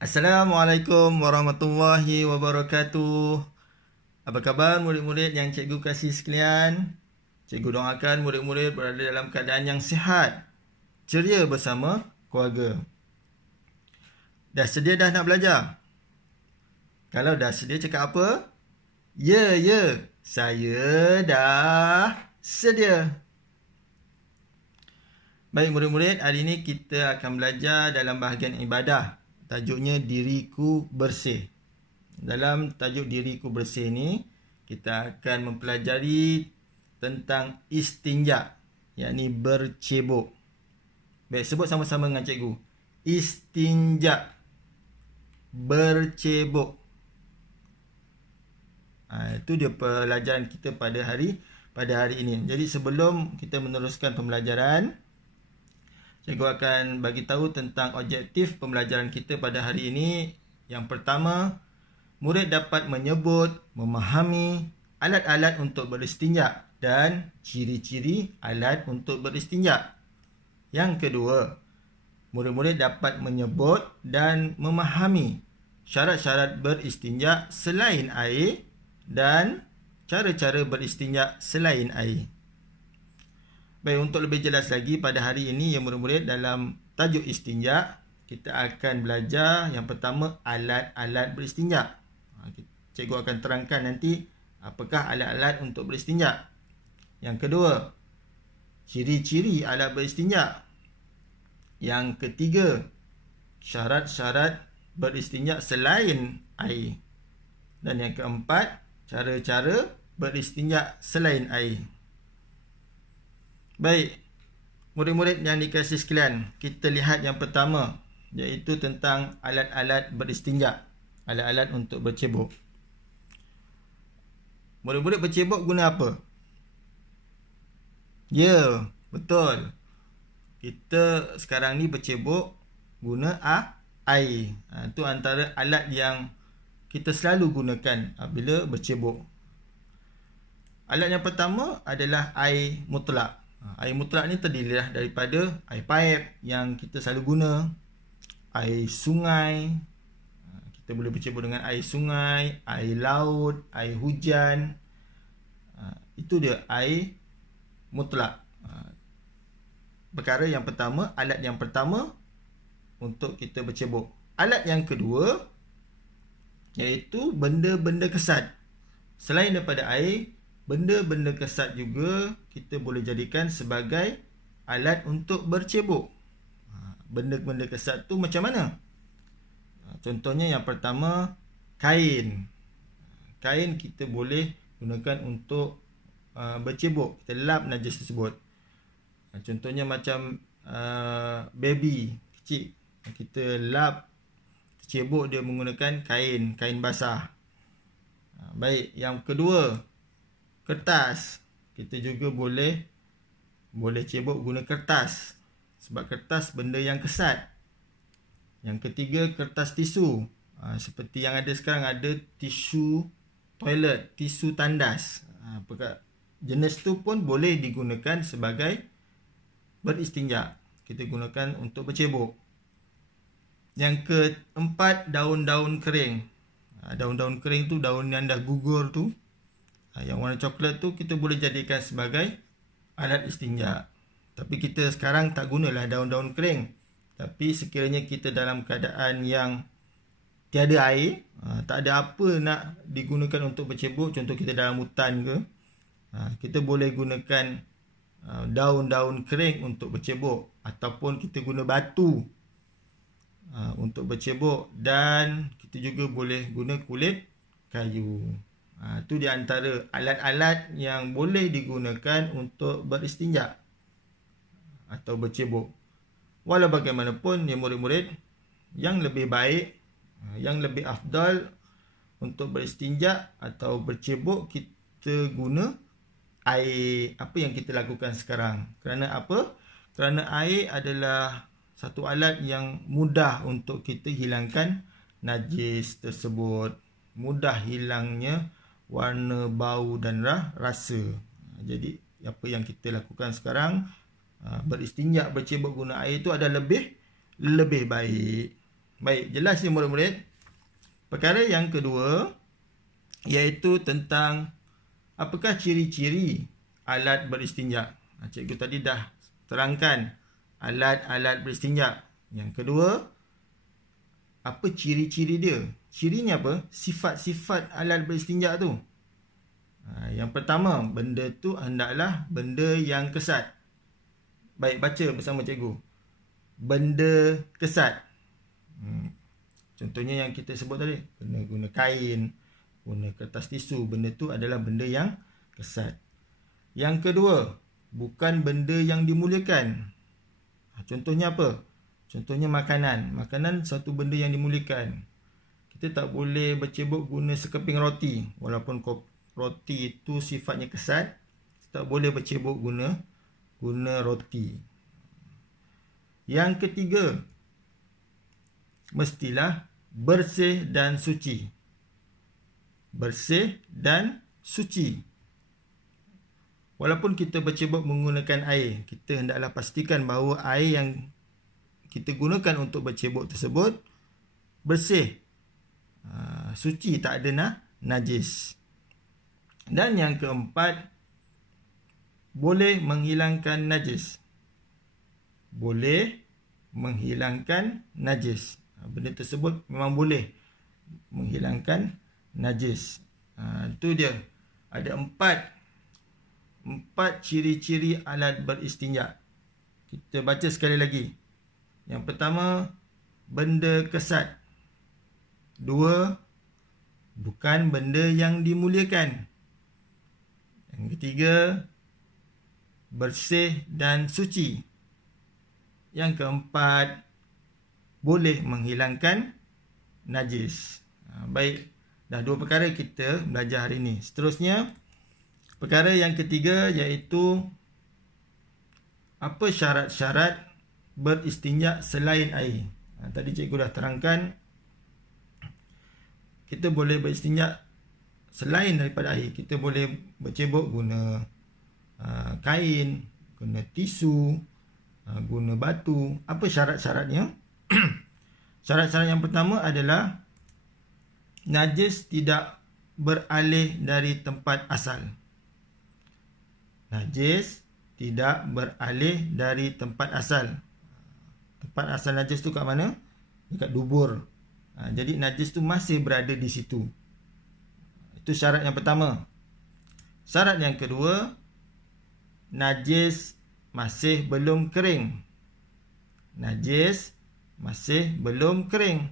Assalamualaikum warahmatullahi wabarakatuh. Apa khabar murid-murid yang cikgu kasih sekalian? Cikgu doakan murid-murid berada dalam keadaan yang sihat, ceria bersama keluarga. Dah sedia dah nak belajar? Kalau dah sedia cakap apa? Ya, saya dah sedia. Baik murid-murid, hari ini kita akan belajar dalam bahagian ibadah. Tajuknya diriku bersih. Dalam tajuk diriku bersih ni, kita akan mempelajari tentang istinja, yakni bercebok. Baik, sebut sama-sama dengan cikgu. Istinja, bercebok. Itu dia pelajaran kita pada hari ini. Jadi sebelum kita meneruskan pembelajaran, cikgu akan bagi tahu tentang objektif pembelajaran kita pada hari ini. Yang pertama, murid dapat menyebut, memahami alat-alat untuk beristinja dan ciri-ciri alat untuk beristinja. Yang kedua, murid-murid dapat menyebut dan memahami syarat-syarat beristinja selain air dan cara-cara beristinja selain air. Baik, untuk lebih jelas lagi pada hari ini ya murid-murid, dalam tajuk istinja kita akan belajar yang pertama alat-alat beristinja. Cikgu akan terangkan nanti apakah alat-alat untuk beristinja. Yang kedua, ciri-ciri alat beristinja. Yang ketiga, syarat-syarat beristinja selain air. Dan yang keempat, cara-cara beristinja selain air. Baik, murid-murid yang dikasihi sekalian, kita lihat yang pertama, iaitu tentang alat-alat beristinja, alat-alat untuk bercebok. Murid-murid bercebok guna apa? Ya, betul. Kita sekarang ni bercebok guna air. Itu antara alat yang kita selalu gunakan bila bercebok. Alat yang pertama adalah air mutlak. Air mutlak ni terdiri daripada air paip yang kita selalu guna, air sungai, kita boleh bercebok dengan air sungai, air laut, air hujan. Itu dia air mutlak. Perkara yang pertama, alat yang pertama untuk kita bercebok. Alat yang kedua iaitu benda-benda kesat. Selain daripada air, benda-benda kesat juga kita boleh jadikan sebagai alat untuk bercebok. Benda-benda kesat tu macam mana? Contohnya yang pertama, kain. Kain kita boleh gunakan untuk bercebok. Kita lap najis tersebut. Contohnya macam baby kecil. Kita lap, cebok dia menggunakan kain basah. Baik, yang kedua, kertas. Kita juga boleh cebok guna kertas. Sebab kertas benda yang kesat. Yang ketiga, kertas tisu. Seperti yang ada sekarang, ada tisu toilet, tisu tandas. Jenis tu pun boleh digunakan sebagai beristinja. Kita gunakan untuk bercebok. Yang keempat, daun-daun kering. Daun-daun kering tu, daun yang dah gugur tu, yang warna coklat tu, kita boleh jadikan sebagai alat istinja. Tapi kita sekarang tak gunalah daun-daun kering. Tapi sekiranya kita dalam keadaan yang tiada air, tak ada apa nak digunakan untuk bercebok, contoh kita dalam hutan ke, kita boleh gunakan daun-daun kering untuk bercebok. Ataupun kita guna batu untuk bercebok. Dan kita juga boleh guna kulit kayu. Itu di antara alat-alat yang boleh digunakan untuk beristinja atau bercebok. Walau bagaimanapun ya murid-murid, yang lebih baik, yang lebih afdal untuk beristinja atau bercebok, kita guna air. Apa yang kita lakukan sekarang? Kerana apa? Kerana air adalah satu alat yang mudah untuk kita hilangkan najis tersebut. Mudah hilangnya warna, bau dan rasa. Jadi apa yang kita lakukan sekarang, beristinja, bercebok guna air itu ada lebih baik. Baik, jelas ya murid-murid. Perkara yang kedua iaitu tentang apakah ciri-ciri alat beristinja. Cikgu tadi dah terangkan alat-alat beristinja. Yang kedua, apa ciri-ciri dia? Cirinya apa? Sifat-sifat alat beristinja tu. Yang pertama, benda tu hendaklah benda yang kesat. Baik, baca bersama cikgu. Benda kesat. Contohnya yang kita sebut tadi, kena guna kain, guna kertas tisu. Benda tu adalah benda yang kesat. Yang kedua, bukan benda yang dimuliakan. Contohnya apa? Contohnya makanan. Makanan satu benda yang dimuliakan. Kita tak boleh bercebok guna sekeping roti. Walaupun roti itu sifatnya kesat, tak boleh bercebok guna roti. Yang ketiga, mestilah bersih dan suci. Bersih dan suci. Walaupun kita bercebok menggunakan air, kita hendaklah pastikan bahawa air yang kita gunakan untuk bercebok tersebut bersih, suci, tak ada najis. Dan yang keempat, boleh menghilangkan najis. Boleh menghilangkan najis. Benda tersebut memang boleh menghilangkan najis. Itu dia. Ada empat ciri-ciri alat beristinja. Kita baca sekali lagi. Yang pertama, benda kesat. Dua, bukan benda yang dimuliakan. Yang ketiga, bersih dan suci. Yang keempat, boleh menghilangkan najis. Baik, dah dua perkara kita belajar hari ini. Seterusnya, perkara yang ketiga iaitu apa syarat-syarat beristinja selain air. Tadi cikgu dah terangkan, kita boleh beristinja selain daripada air. Kita boleh bercebok guna kain, guna tisu, guna batu. Apa syarat-syaratnya? Syarat-syarat yang pertama adalah najis tidak beralih dari tempat asal. Najis tidak beralih dari tempat asal. Tempat asal najis tu kat mana? Dekat dubur. Jadi najis tu masih berada di situ. Itu syarat yang pertama. Syarat yang kedua, najis masih belum kering. Najis masih belum kering.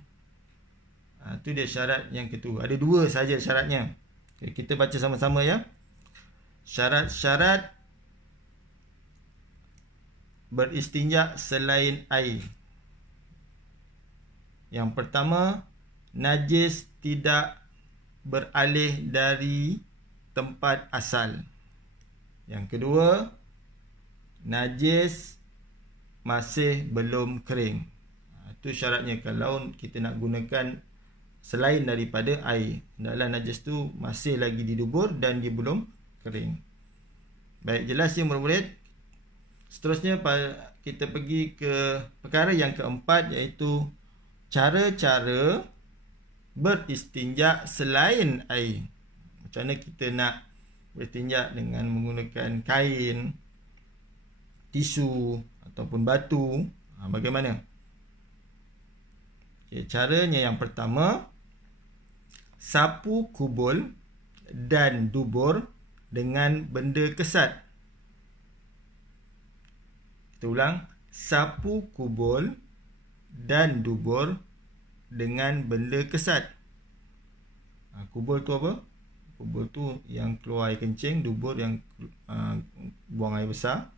Itu dia syarat yang kedua. Ada dua saja syaratnya. Okay, kita baca sama-sama ya. Syarat-syarat beristinja selain air. Yang pertama, najis tidak beralih dari tempat asal. Yang kedua, najis masih belum kering. Itu syaratnya kalau kita nak gunakan selain daripada air. Hendaklah najis tu masih lagi didubur dan dia belum kering. Baik, jelas ya murid-murid. Seterusnya kita pergi ke perkara yang keempat, iaitu cara-cara beristinja selain air. Macam mana kita nak beristinja dengan menggunakan kain, tisu ataupun batu. Bagaimana? Okay, caranya yang pertama, sapu kubul dan dubur dengan benda kesat. Kita ulang, sapu kubul dan dubur dengan benda kesat. Kubul tu apa? Kubul tu yang keluar air kencing, dubur yang buang air besar.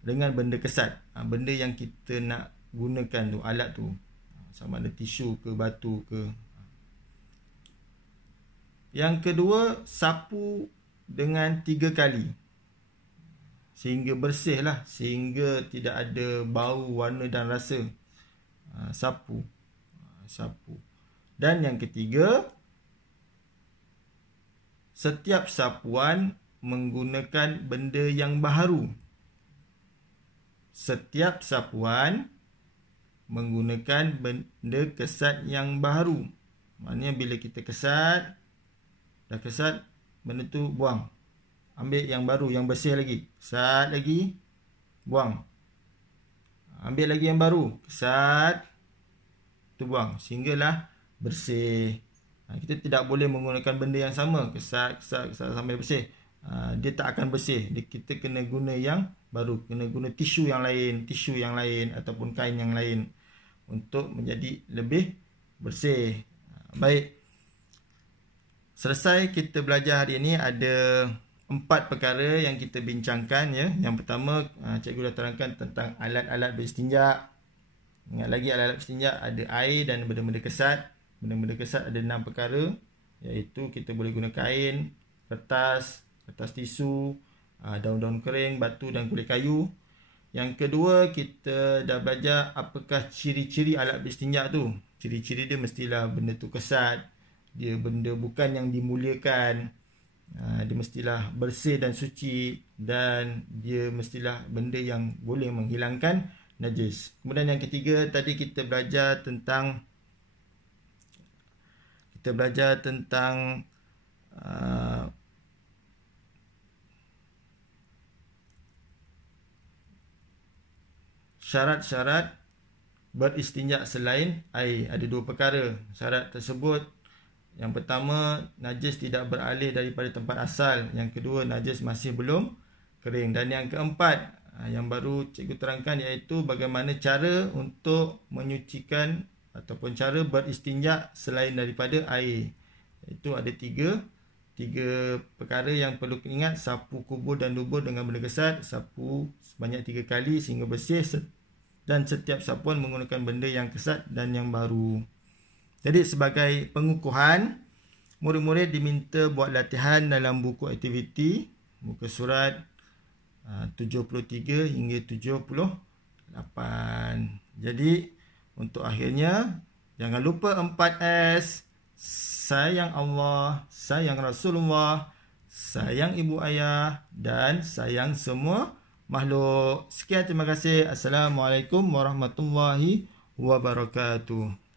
Dengan benda kesat, benda yang kita nak gunakan tu, alat tu, sama ada tisu ke batu ke. Yang kedua, sapu dengan 3 kali sehingga bersih lah, sehingga tidak ada bau, warna dan rasa. Sapu. Dan yang ketiga, setiap sapuan menggunakan benda yang baharu. Setiap sapuan menggunakan benda kesat yang baru. Maknanya bila kita kesat, dah kesat, benda tu buang. Ambil yang baru, yang bersih lagi. Kesat lagi, buang. Ambil lagi yang baru, kesat, tu buang. Sehinggalah bersih. Kita tidak boleh menggunakan benda yang sama. Kesat sampai bersih. Dia tak akan bersih. Kita kena guna yang baru. Kena guna tisu yang lain ataupun kain yang lain untuk menjadi lebih bersih. Baik. Selesai kita belajar hari ini, ada 4 perkara yang kita bincangkan ya. Yang pertama, cikgu dah terangkan tentang alat-alat beristinja. Ingat lagi, alat-alat beristinja ada air dan benda-benda kesat. Benda-benda kesat ada 6 perkara, iaitu kita boleh guna kain, kertas tisu, daun-daun kering, batu dan kulit kayu. Yang kedua, kita dah belajar apakah ciri-ciri alat beristinja tu. Ciri-ciri dia mestilah benda tu kesat, dia benda bukan yang dimuliakan, dia mestilah bersih dan suci, dan dia mestilah benda yang boleh menghilangkan najis. Kemudian yang ketiga, tadi kita belajar tentang syarat-syarat beristinja selain air. Ada 2 perkara syarat tersebut. Yang pertama, najis tidak beralih daripada tempat asal. Yang kedua, najis masih belum kering. Dan yang keempat, yang baru cikgu terangkan, iaitu bagaimana cara untuk menyucikan ataupun cara beristinja selain daripada air. Itu ada 3 perkara yang perlu ingat. Sapu kubur dan dubur dengan benda kesat. Sapu sebanyak 3 kali sehingga bersih, dan setiap sapuan menggunakan benda yang kesat dan yang baru. Jadi sebagai pengukuhan, murid-murid diminta buat latihan dalam buku aktiviti, muka surat 73 hingga 78. Jadi untuk akhirnya, jangan lupa 4S. Sayang Allah, sayang Rasulullah, sayang ibu ayah, dan sayang semua makhluk. Sekian, terima kasih. Assalamualaikum warahmatullahi wabarakatuh.